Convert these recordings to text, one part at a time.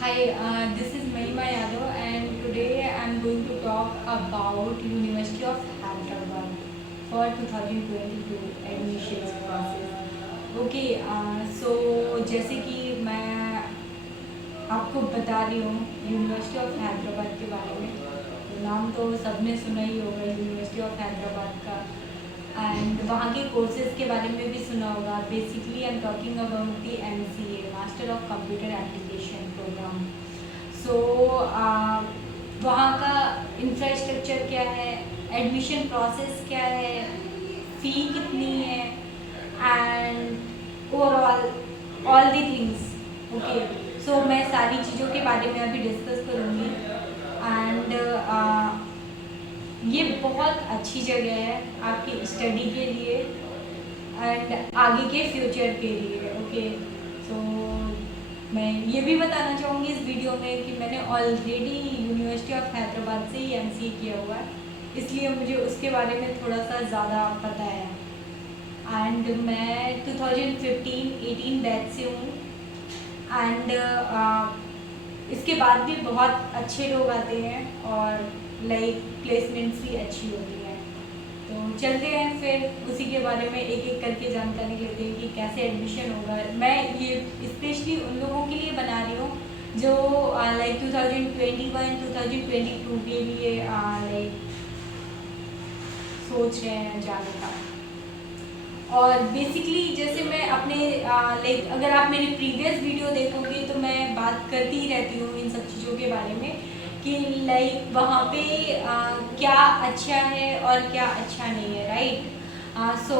Hi, this is Mahima Yadav and today I am going to talk about University of Hyderabad for 2022 admissions process. Okay, so जैसे कि मैं आपको बता रही हूँ यूनिवर्सिटी ऑफ हैदराबाद के बारे में। तो नाम तो सबने सुना ही होगा यूनिवर्सिटी ऑफ हैदराबाद का, एंड वहाँ के कोर्सेज के बारे में भी सुना होगा। Basically I am talking about the MCA, master of computer application programme. So वहाँ का इंफ्रास्ट्रक्चर क्या है, एडमिशन प्रोसेस क्या है, फ़ी कितनी है, and overall all the things. Okay, so मैं सारी चीज़ों के बारे में अभी डिस्कस करूँगी। एंड ये बहुत अच्छी जगह है आपकी स्टडी के लिए एंड आगे के फ्यूचर के लिए। ओके, सो मैं ये भी बताना चाहूँगी इस वीडियो में कि मैंने ऑलरेडी यूनिवर्सिटी ऑफ हैदराबाद से ही MCA किया हुआ है, इसलिए मुझे उसके बारे में थोड़ा सा ज़्यादा पता है। एंड मैं 2015-18 बैच से हूँ। एंड इसके बाद भी बहुत अच्छे लोग आते हैं और लाइक प्लेसमेंट्स भी अच्छी होती है। तो चलते हैं फिर उसी के बारे में एक एक करके जानकारी लेते हैं कि कैसे एडमिशन होगा। मैं ये स्पेशली उन लोगों के लिए बना रही हूँ जो लाइक 2021-2022 के लिए लाइक सोच रहे हैं जाने का। और बेसिकली जैसे मैं अपने लाइक अगर आप मेरी प्रीवियस वीडियो देखोगे तो मैं बात करती ही रहती हूँ इन सब चीज़ों के बारे में कि लाइक वहाँ पे क्या अच्छा है और क्या अच्छा नहीं है, राइट। सो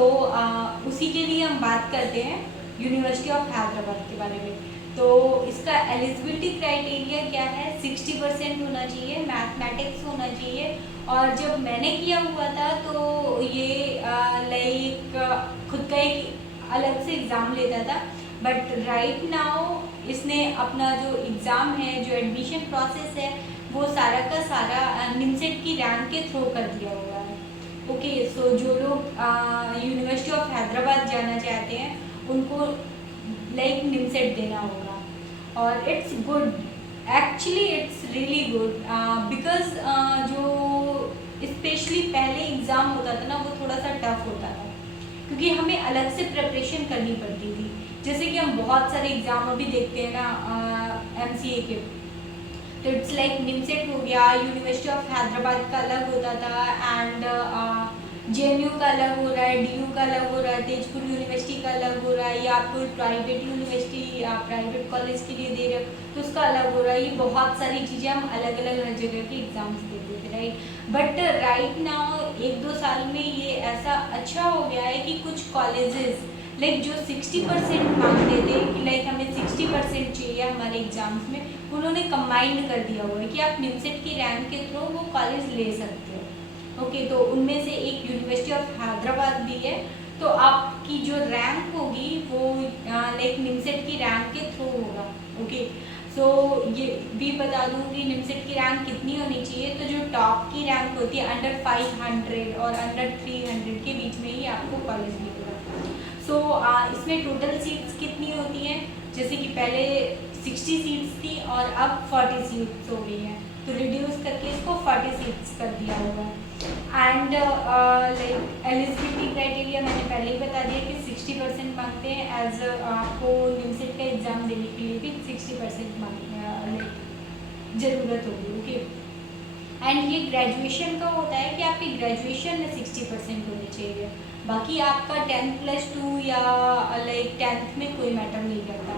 उसी के लिए हम बात करते हैं यूनिवर्सिटी ऑफ हैदराबाद के बारे में। तो इसका एलिजिबिलिटी क्राइटेरिया क्या है, 60% होना चाहिए, मैथमेटिक्स होना चाहिए। और जब मैंने किया हुआ था तो ये लाइक खुद का एक अलग से एग्ज़ाम लेता था, बट राइट नाउ इसने अपना जो एग्ज़ाम है, जो एडमिशन प्रोसेस है, वो सारा का सारा निमसेट की रैंक के थ्रू कर दिया हुआ है। ओके, सो जो लोग यूनिवर्सिटी ऑफ हैदराबाद जाना चाहते हैं उनको लाइक निमसेट देना होगा। और it's good, actually it's really good, because जो स्पेशली पहले एग्ज़ाम होता था ना वो थोड़ा सा टफ होता था क्योंकि हमें अलग से प्रिपरेशन करनी पड़ती थी। जैसे कि हम बहुत सारे एग्ज़ाम अभी देखते हैं ना MCA के, तो इट्स लाइक निमसेट हो गया, यूनिवर्सिटी ऑफ हैदराबाद का अलग होता था, एंड JNU का अलग हो रहा है, DU का अलग हो रहा है, तेजपुर यूनिवर्सिटी का अलग हो रहा है, या आप कोई प्राइवेट यूनिवर्सिटी या प्राइवेट कॉलेज के लिए दे रहे हो तो उसका अलग हो रहा है। ये बहुत सारी चीज़ें हम अलग अलग हर जगह के एग्ज़ाम्स देते थे, राइट। बट राइट नाउ 1-2 साल में ये ऐसा अच्छा हो गया है कि कुछ कॉलेजेस लाइक जो 60% मांगते थे कि लाइक हमें 60% चाहिए हमारे एग्जाम्स में, उन्होंने कंबाइंड कर दिया हुआ है कि आप निमसेट की रैंक के थ्रू वो कॉलेज ले सकते हो। ओके, तो उनमें से एक यूनिवर्सिटी ऑफ हैदराबाद भी है। तो आपकी जो रैंक होगी वो लाइक निमसेट की रैंक के थ्रू होगा। ओके, सो ये भी बता दूँ कि निमसेट की रैंक कितनी होनी चाहिए। तो जो टॉप की रैंक होती है अंडर 500 और अंडर 300 के बीच में ही आपको कॉलेज मिलेगा। सो इसमें टोटल सीट्स कितनी होती हैं, जैसे कि पहले 60 सीट्स थी और अब 40 सीट्स हो गई हैं, तो रिड्यूस करके इसको 40 सीट्स कर दिया हुआ है। एंड लाइक एलिजिबिलिटी क्राइटेरिया मैंने पहले ही बता दिया कि 60% मांगते हैं। एज आपको निमसेट का एग्ज़ाम देने के लिए भी 60% मांगते हैं लाइक ज़रूरत होगी। ओके, एंड ये ग्रेजुएशन का होता है कि आपकी ग्रेजुएशन में 60% होनी चाहिए, बाकी आपका 10+2 या लाइक 10th में कोई मैटर नहीं करता।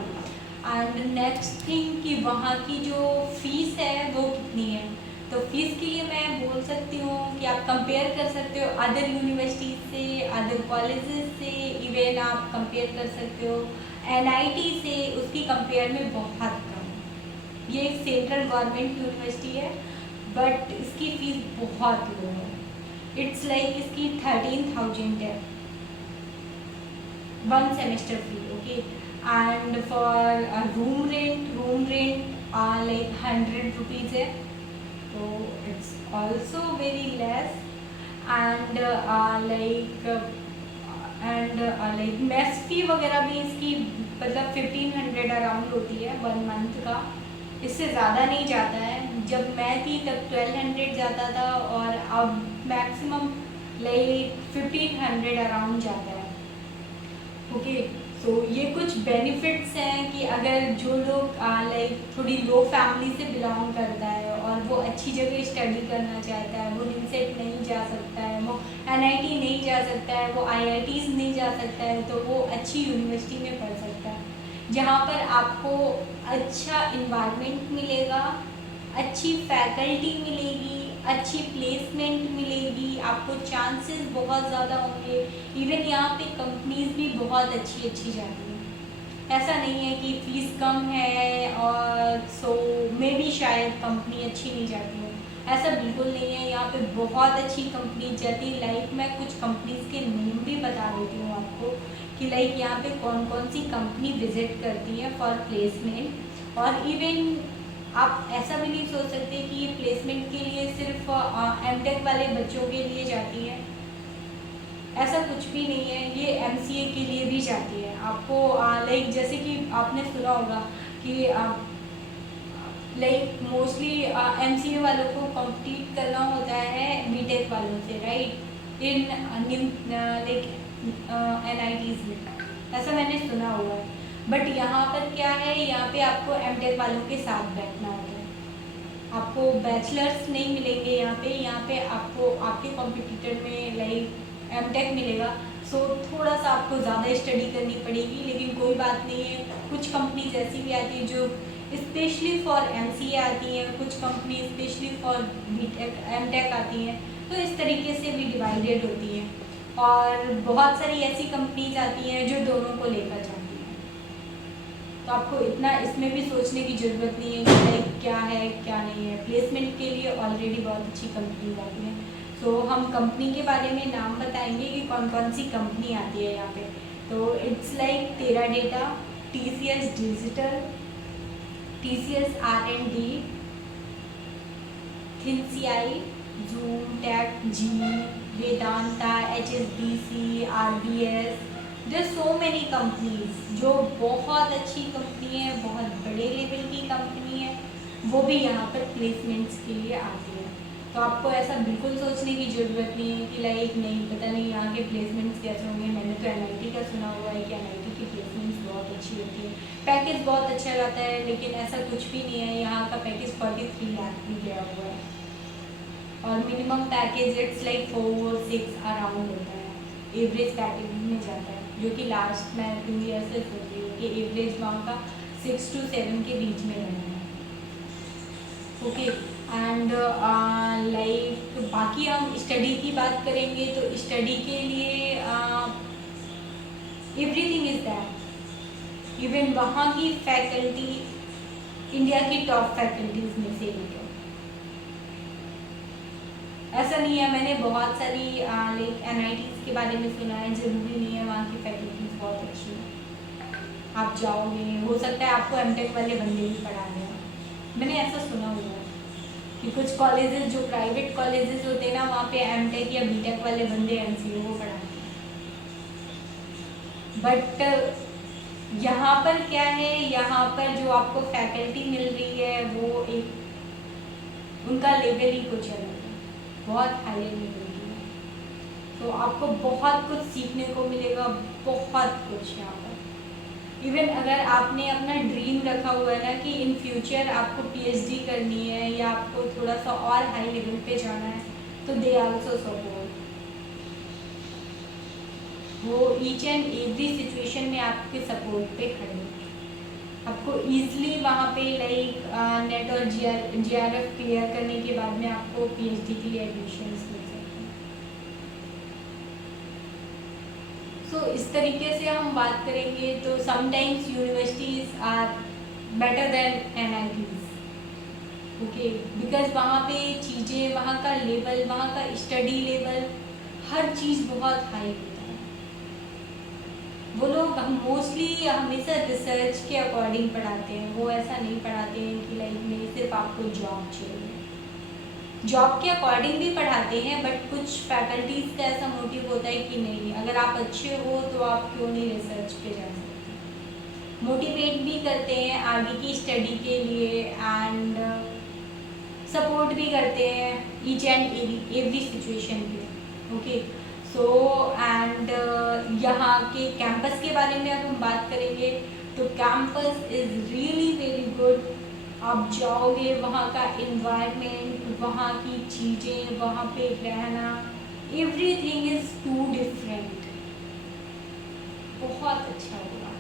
एंड नेक्स्ट थिंग कि वहाँ की जो फीस है वो कितनी है। तो फीस के लिए मैं बोल सकती हूँ कि आप कंपेयर कर सकते हो अदर यूनिवर्सिटीज़ से, अदर कॉलेजेस से, इवन आप कंपेयर कर सकते हो NIT से, उसकी कंपेयर में बहुत कम। ये एक सेंट्रल गवर्नमेंट यूनिवर्सिटी है बट इसकी फ़ीस बहुत लो है। इट्स लाइक इसकी 13,000 है 1 semester fee. Okay, and for room rent like 100 rupees है, तो it's also very less. And like mess fee वगैरह भी इसकी मतलब 1500 अराउंड होती है 1 मंथ का। इससे ज़्यादा नहीं जाता है। जब मैं थी तब 1200 जाता था और अब मैक्सिमम लाइक 1500 अराउंड जाता है। ओके, सो ये कुछ बेनिफिट्स हैं कि अगर जो लोग लाइक थोड़ी लो फैमिली से बिलोंग करता है और वो अच्छी जगह स्टडी करना चाहता है, वो निमसेट नहीं जा सकता है, वो एनआईटी नहीं जा सकता है, वो आईआईटीज़ नहीं जा सकता है, तो वो अच्छी यूनिवर्सिटी में पढ़ सकता है जहाँ पर आपको अच्छा इन्वायरमेंट मिलेगा, अच्छी फैकल्टी मिलेगी, अच्छी प्लेसमेंट मिलेगी, आपको चांसेस बहुत ज़्यादा होंगे। इवन यहाँ पे कंपनीज भी बहुत अच्छी अच्छी जाती हैं। ऐसा नहीं है कि फ़ीस कम है और सो में भी शायद कंपनी अच्छी नहीं जाती है, ऐसा बिल्कुल नहीं है। यहाँ पे बहुत अच्छी कंपनी जाती है। लाइक मैं कुछ कंपनीज के नेम भी बता देती हूँ आपको कि लाइक यहाँ पे कौन कौन सी कंपनी विजिट करती है फॉर प्लेसमेंट। और इवन आप ऐसा भी नहीं सोच सकते कि ये प्लेसमेंट के लिए सिर्फ एमटेक वाले बच्चों के लिए जाती है, ऐसा कुछ भी नहीं है। ये एमसीए के लिए भी जाती है। आपको लाइक जैसे कि आपने सुना होगा कि लाइक मोस्टली एमसीए वालों को कम्पीट करना होता है बीटेक वालों से, राइट, इन लाइक एनआईटीज़ में, ऐसा मैंने सुना हुआ है। बट यहाँ पर क्या है, यहाँ पे आपको एमटेक वालों के साथ बैठना होता है, आपको बैचलर्स नहीं मिलेंगे यहाँ पे आपको आपके कॉम्पिटिटर में लाइक एमटेक मिलेगा। सो थोड़ा सा आपको ज़्यादा स्टडी करनी पड़ेगी, लेकिन कोई बात नहीं है। कुछ कंपनीज ऐसी भी आती है जो स्पेशली फॉर एमसीए आती हैं, कुछ company specially for BTech MTech आती हैं, तो इस तरीके से भी डिवाइडेड होती हैं। और बहुत सारी ऐसी कंपनीज आती हैं जो दोनों को लेकर जाती हैं। तो आपको इतना इसमें भी सोचने की ज़रूरत नहीं है कि लाइक क्या है क्या नहीं है। प्लेसमेंट के लिए ऑलरेडी बहुत अच्छी कंपनीज आती हैं। तो हम कंपनी के बारे में नाम बताएंगे कि कौन कौन सी कंपनी आती है यहाँ पे। तो it's like Teradata, TCS digital, TCS आर&डी, थिनसीआई, जूम टेक, जी, Vedanta, HSBC, RBS. There so many companies जो बहुत अच्छी कंपनी है, बहुत बड़े लेवल की कंपनी है, वो भी यहाँ पर प्लेसमेंट्स के लिए आती है। तो आपको ऐसा बिल्कुल सोचने की ज़रूरत नहीं है कि लाइक नहीं पता नहीं यहाँ के प्लेसमेंट्स कैसे होंगे। मैंने तो एनआईटी का सुना हुआ है कि एनआईटी की प्लेसमेंट्स बहुत अच्छी होती है, पैकेज बहुत अच्छा रहता है, लेकिन ऐसा कुछ भी नहीं है। यहाँ का पैकेज 43 लाख भी गया हुआ है और minimum package it's like 4-6 around होता है, एवरेज पैकेज में जाता है, जो कि लास्ट मैं 2 ईयर से सोच रही हूँ कि एवरेज वहाँ का 6 to 7 के बीच में रहना है। ओके, एंड लाइक बाकी हम स्टडी की बात करेंगे तो स्टडी के लिए एवरीथिंग इज दैट। इवन वहाँ की फैकल्टी इंडिया की टॉप फैकल्टीज में से एक है, ऐसा नहीं है। मैंने बहुत सारी लाइक एनआईटीज़ के बारे में सुना है, ज़रूरी नहीं है वहाँ की फैकल्टीज बहुत अच्छी है। आप जाओगे, हो सकता है आपको एमटेक वाले बंदे ही पढ़ा दें, मैंने ऐसा सुना हुआ है कि कुछ कॉलेजेस जो प्राइवेट कॉलेजेस होते हैं ना, वहाँ पे एमटेक या बीटेक वाले बंदे एमसीए वो पढ़ाते हैं। बट यहाँ पर क्या है, यहाँ पर जो आपको फैकल्टी मिल रही है वो एक उनका लेवल ही कुछ अलग है, बहुत हाई लेवल की है। तो आपको बहुत कुछ सीखने को मिलेगा, बहुत कुछ यहाँ पर। इवन अगर आपने अपना ड्रीम रखा हुआ है ना कि इन फ्यूचर आपको पीएचडी करनी है या आपको थोड़ा सा और हाई लेवल पे जाना है, तो दे आल्सो सपोर्ट। वो ईच एंड एवरी सिचुएशन में आपके सपोर्ट पे खड़े हैं। आपको ईजिली वहाँ पे लाइक नेट और जीआरएफ क्लियर करने के बाद में आपको पीएचडी के लिए एडमिशन मिल सकते हैं। सो इस तरीके से हम बात करेंगे तो sometimes universities are better than NITs, okay, because वहाँ पे चीज़ें, वहाँ का लेवल, वहाँ का स्टडी लेवल, हर चीज़ बहुत हाई होता है। वो लोग हम मोस्टली हमेशा रिसर्च के अकॉर्डिंग पढ़ाते हैं, वो ऐसा नहीं पढ़ाते हैं कि लाइक नहीं सिर्फ आपको जॉब चाहिए। जॉब के अकॉर्डिंग भी पढ़ाते हैं, बट कुछ फैकल्टीज़ का ऐसा मोटिव होता है कि नहीं, अगर आप अच्छे हो तो आप क्यों नहीं रिसर्च पे जा सकते। मोटिवेट भी करते हैं आगे की स्टडी के लिए सपोर्ट भी करते हैं ईच एंड एवरी सिचुएशन पे। ओके, सो एंड यहाँ के कैंपस के बारे में अब हम बात करेंगे तो campus is really very good. आप जाओगे, वहाँ का इन्वायरमेंट, वहाँ की चीज़ें, वहाँ पे रहना, एवरीथिंग इज़ टू डिफरेंट। बहुत अच्छा होगा।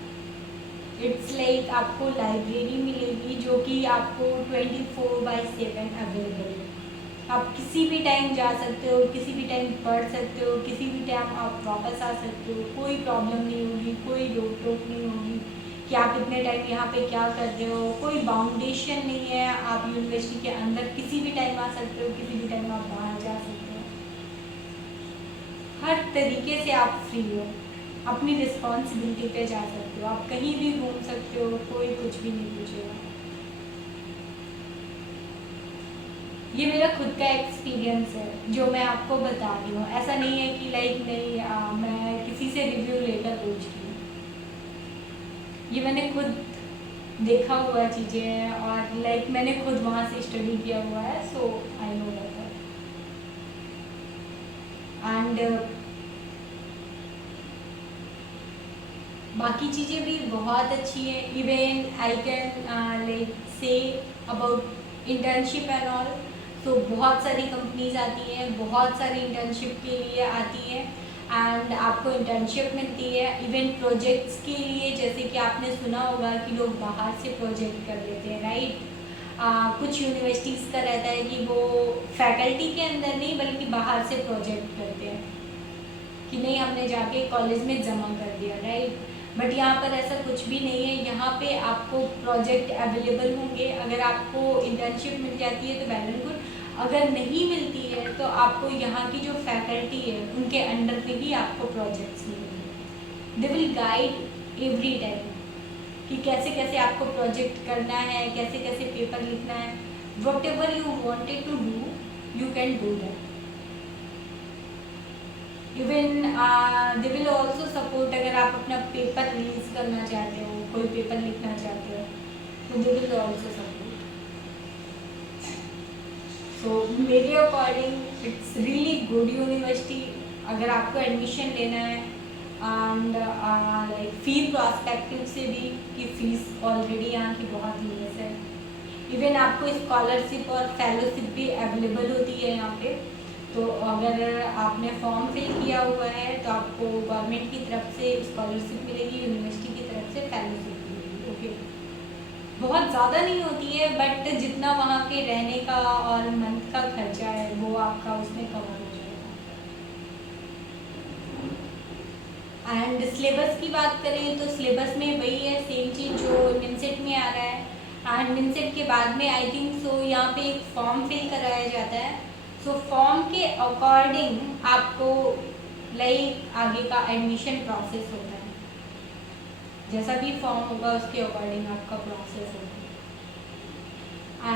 इट्स लाइक आपको लाइब्रेरी मिलेगी जो कि आपको 24/7 अवेलेबल है। आप किसी भी टाइम जा सकते हो, किसी भी टाइम पढ़ सकते हो, किसी भी टाइम आप वापस आ सकते हो। कोई प्रॉब्लम नहीं होगी, कोई रोक टोक नहीं होगी कि आप इतने टाइम यहाँ पे क्या कर रहे हो। कोई बाउंडेशन नहीं है, आप यूनिवर्सिटी के अंदर किसी भी टाइम आ सकते हो, किसी भी टाइम आप बाहर जा सकते हो। हर तरीके से आप फ्री हो, अपनी रिस्पॉन्सिबिलिटी पे जा सकते हो, आप कहीं भी घूम सकते हो, कोई कुछ भी नहीं पूछेगा। ये मेरा खुद का एक्सपीरियंस है जो मैं आपको बता रही हूँ। ऐसा नहीं है कि लाइक नहीं मैं किसी से रिव्यू लेकर पूछ रही हूँ। ये मैंने खुद देखा हुआ चीज़ें हैं और लाइक मैंने खुद वहाँ से स्टडी किया हुआ है, सो आई नो दैट। एंड बाकी चीज़ें भी बहुत अच्छी हैं। Even I can like say about internship and all. तो बहुत सारी कंपनीज आती हैं, बहुत सारी इंटर्नशिप के लिए आती हैं एंड आपको इंटर्नशिप मिलती है। इवन प्रोजेक्ट्स के लिए, जैसे कि आपने सुना होगा कि लोग बाहर से प्रोजेक्ट कर लेते हैं, राइट। कुछ यूनिवर्सिटीज़ का रहता है कि वो फैकल्टी के अंदर नहीं बल्कि बाहर से प्रोजेक्ट करते हैं कि नहीं हमने जाके कॉलेज में जमा कर दिया, राइट। बट यहाँ पर ऐसा कुछ भी नहीं है। यहाँ पे आपको प्रोजेक्ट अवेलेबल होंगे। अगर आपको इंटर्नशिप मिल जाती है तो वेल एंड गुड, अगर नहीं मिलती है तो आपको यहाँ की जो फैकल्टी है उनके अंडर पे ही आपको प्रोजेक्ट्स मिलेंगे। They will guide every time कि कैसे कैसे आपको प्रोजेक्ट करना है, कैसे कैसे पेपर लिखना है। Whatever you wanted to do you can do that. Even they will also support. अगर आप अपना पेपर रिलीज करना चाहते हो, कोई पेपर लिखना चाहते हो, तो दे विल ऑल्सो सपोर्ट। सो मेरे according it's really good university. अगर आपको एडमिशन लेना है एंड लाइक फी प्रोस्पेक्टिव से भी कि फीस ऑलरेडी यहाँ की बहुत लेस है। इवन आपको स्कॉलरशिप और फेलोशिप भी अवेलेबल होती है यहाँ पे। तो अगर आपने फॉर्म फिल किया हुआ है तो आपको गवर्नमेंट की तरफ से स्कॉलरशिप मिलेगी, यूनिवर्सिटी की तरफ से फेलोशिप मिलेगी। ओके, बहुत ज़्यादा नहीं होती है बट जितना वहाँ के रहने का और मंथ का खर्चा है वो आपका उसमें कवर हो जाएगा। एंड सिलेबस की बात करें तो सिलेबस में वही है, सेम चीज़ जो मिनसेट में आ रहा है। एंड मिनसेट के बाद में आई थिंक सो यहाँ पे एक फॉर्म फिल कराया जाता है। सो फॉर्म के अकॉर्डिंग आपको लाइक आगे का एडमिशन प्रोसेस होता है। जैसा भी फॉर्म होगा उसके अकॉर्डिंग आपका प्रोसेस होगा।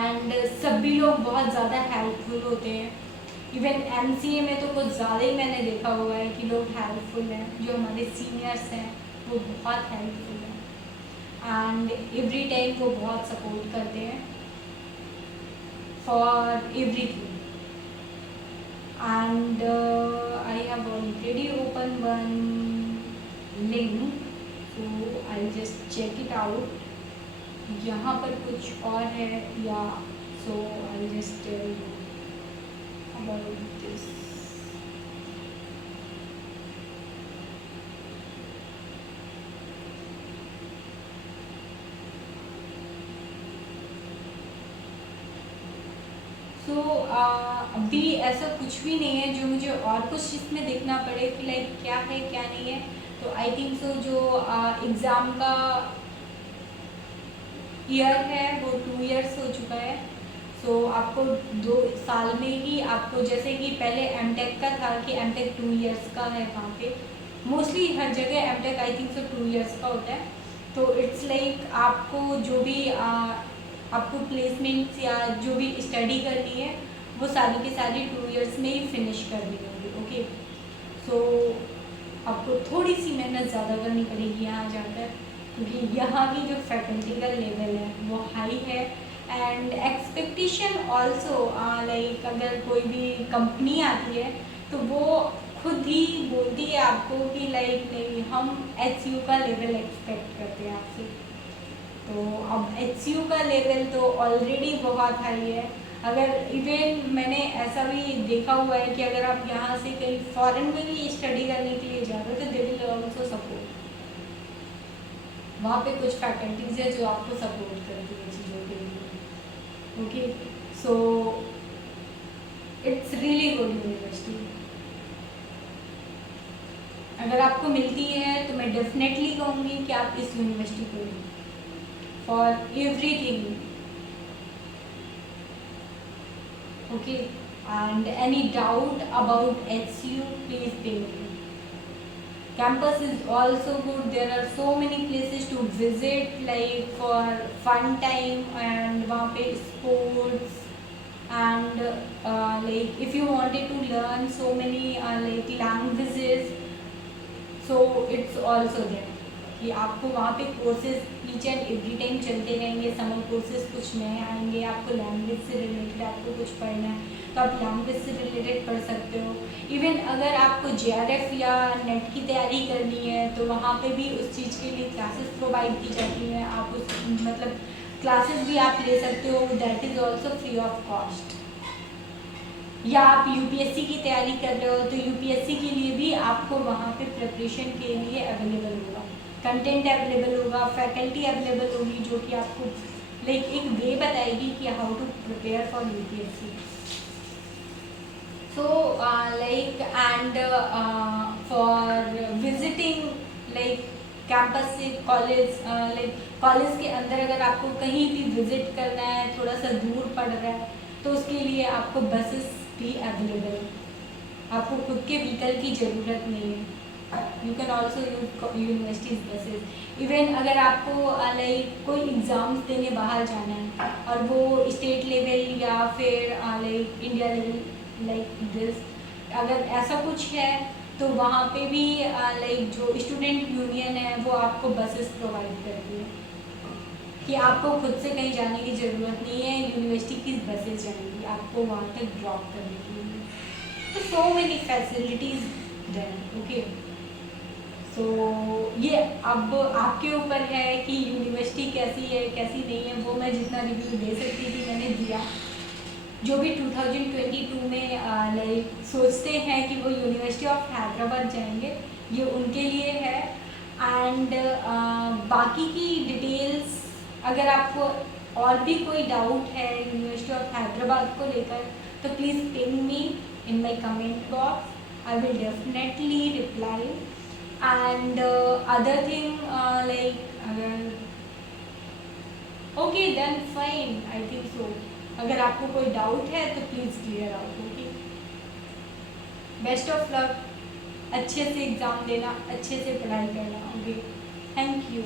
एंड सभी लोग बहुत ज़्यादा हेल्पफुल होते हैं। इवन एमसीए में तो कुछ ज़्यादा ही मैंने देखा हुआ है कि लोग हेल्पफुल हैं। जो हमारे सीनियर्स हैं वो बहुत हेल्पफुल हैं एंड एवरी टाइम वो बहुत सपोर्ट करते हैं for everything. And I have already opened one link, so I'll just check it out. यहाँ पर कुछ और है या so I'll just tell you about this. तो अभी ऐसा कुछ भी नहीं है जो मुझे और कुछ इसमें देखना पड़े कि लाइक क्या है क्या नहीं है। तो आई थिंक सो जो एग्ज़ाम का ईयर है वो 2 इयर्स हो चुका है। सो आपको 2 साल में ही आपको, जैसे कि पहले एमटेक का था कि एमटेक 2 इयर्स का है, वहाँ पे मोस्टली हर जगह MTech I think so 2 years का होता है। तो इट्स लाइक आपको जो भी आपको प्लेसमेंट्स या जो भी स्टडी करनी है वो सारी की सारी 2 इयर्स में ही फिनिश करनी होगी। ओके, सो आपको थोड़ी सी मेहनत ज़्यादा करनी पड़ेगी यहाँ जाकर, क्योंकि यहाँ की जो फैकल्टी का लेवल है वो हाई है एंड एक्सपेक्टेशन ऑल्सो, लाइक अगर कोई भी कंपनी आती है तो वो खुद ही बोलती है आपको कि लाइक नहीं, हम HCU का लेवल एक्सपेक्ट करते हैं आपसे। तो अब HCU का लेवल तो ऑलरेडी बहुत हाई है। अगर इवन मैंने ऐसा भी देखा हुआ है कि अगर आप यहाँ से कहीं फॉरेन में भी स्टडी करने के लिए जा रहे हो तो दे विल ऑल्सो सपोर्ट। वहाँ पे कुछ फैकल्टीज है जो आपको सपोर्ट करती है चीज़ों के लिए। Okay, so it's really good university. अगर आपको मिलती है तो मैं डेफिनेटली कहूँगी कि आप इस यूनिवर्सिटी को लें for everything. Okay, and any doubt about HCU please ping me. Campus is also good. There are so many places to visit, like for fun time, and वहाँ पे sports and like if you wanted to learn so many like languages, so it's also there कि आपको वहाँ पे courses each and every time चलते रहेंगे। Summer courses कुछ नए आएंगे, आपको लैंग्वेज से रिलेटेड आपको कुछ पढ़ना है तो आप लैंग्वेज से रिलेटेड पढ़ सकते हो। इवन अगर आपको JRF या नेट की तैयारी करनी है तो वहाँ पे भी उस चीज़ के लिए क्लासेस प्रोवाइड की जाती हैं। आप उस मतलब क्लासेस भी आप ले सकते हो, that is also free of cost. या आप UPSC की तैयारी कर रहे हो तो UPSC के लिए भी आपको वहाँ पे प्रिपरेशन के लिए अवेलेबल होगा, कंटेंट अवेलेबल होगा, फैकल्टी अवेलेबल होगी जो कि आपको लाइक एक वे बताएगी कि how to prepare for UPSC। So like and for visiting like campus से कॉलेज, लाइक कॉलेज के अंदर अगर आपको कहीं भी विजिट करना है, थोड़ा सा दूर पड़ रहा है तो उसके लिए आपको बसेस भी अवेलेबल है। आपको खुद के व्हीकल की ज़रूरत नहीं है। You can also use universities buses. Even अगर आपको लाइक कोई एग्ज़ाम्स देने बाहर जाना है और वो स्टेट लेवल या फिर like India level like this, अगर ऐसा कुछ है तो वहाँ पे भी लाइक जो स्टूडेंट यूनियन है वो आपको बसेस प्रोवाइड करती है कि आपको खुद से कहीं जाने की ज़रूरत नहीं है, यूनिवर्सिटी की बसेस जाएंगी आपको वहाँ तक ड्रॉप करने के लिए। तो so many facilities then. Okay, so ये अब आपके ऊपर है कि यूनिवर्सिटी कैसी है कैसी नहीं है। वो मैं जितना रिव्यू दे सकती थी मैंने दिया। जो भी 2022 में लाइक सोचते हैं कि वो यूनिवर्सिटी ऑफ हैदराबाद जाएंगे, ये उनके लिए है। एंड बाकी की डिटेल्स अगर आपको और भी कोई डाउट है यूनिवर्सिटी ऑफ हैदराबाद को लेकर तो please ping me in my comment box, I will definitely reply. And other thing like अगर okay then fine, I think so. अगर आपको कोई डाउट है तो please clear out. Okay, best of luck, अच्छे से एग्ज़ाम देना, अच्छे से पढ़ाई करना। Okay, thank you.